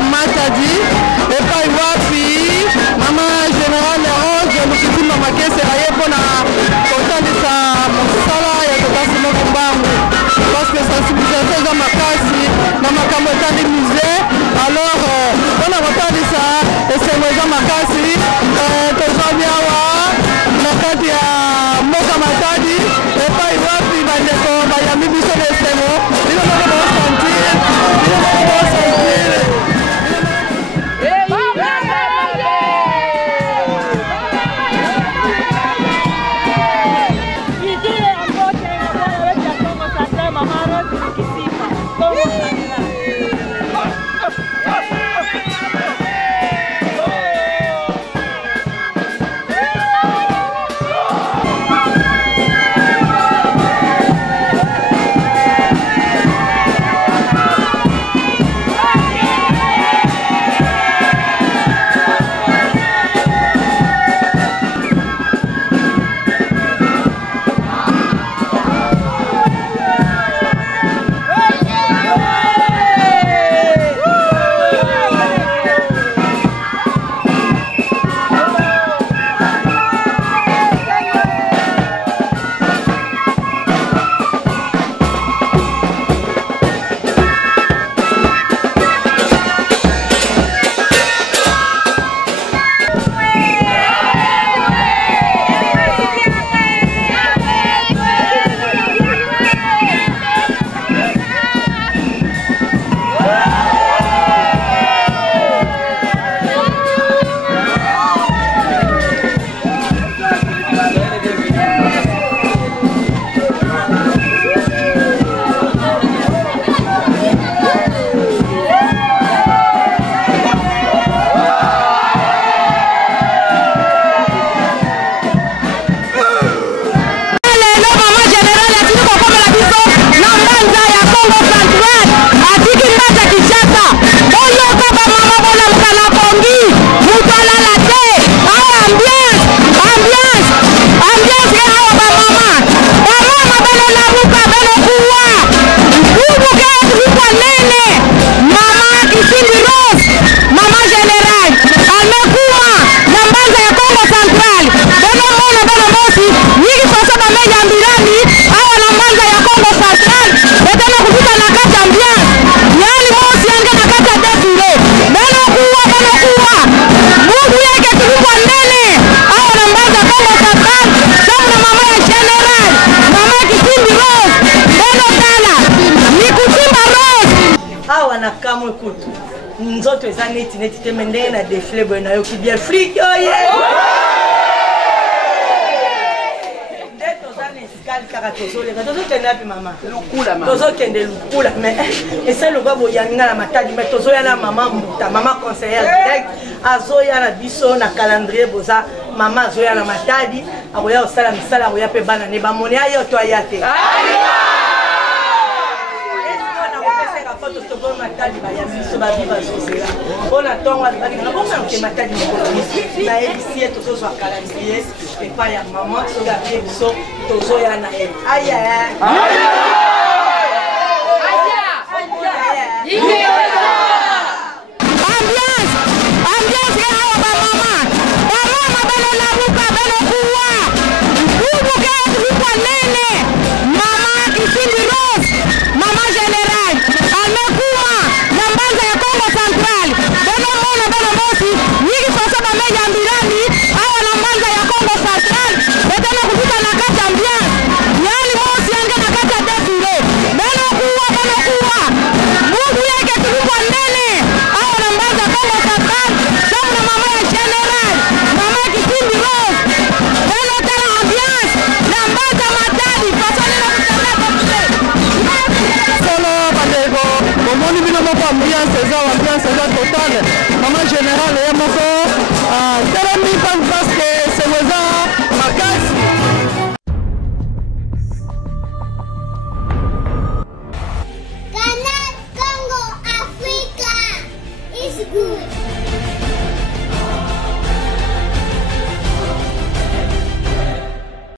Matadi et pas wapi Maman Générale Rose Lukitima Makesera yepona kotandisa mosala ya tokasimo kumbangu parce que sensibilisation za makasi na makambo etandi musée alors on a kotandisa esengo za makasi tozwami awa na kati ya mboka Matadi et pas wapi bandeko bayambi biso na esengo bino moko baosentir Kamwe kutu nzoto eza neti temende na défilé boye na yo ki bien flic oye ndeto za neskali kaka tozoleka tozokende api mama tozokende lukula mais esa loba boyaninga na Matadi mais tozoya na mama Mbuta mama conseillère direct azoya na biso na calendrier boza mama azoya na Matadi akoya kosala misala akoya mpe bana ne bamoni ayo to aya te Matadi bayamiso babiba zozela bona tonga bakina bona ke Matadi mokolo na elisi tozozwa calendrier epa ya mama soga biso tozoya na elle aya ambiance totale. Maman Générale et moko teremi parce que c'est weza makasi. Canal Congo Africa is good.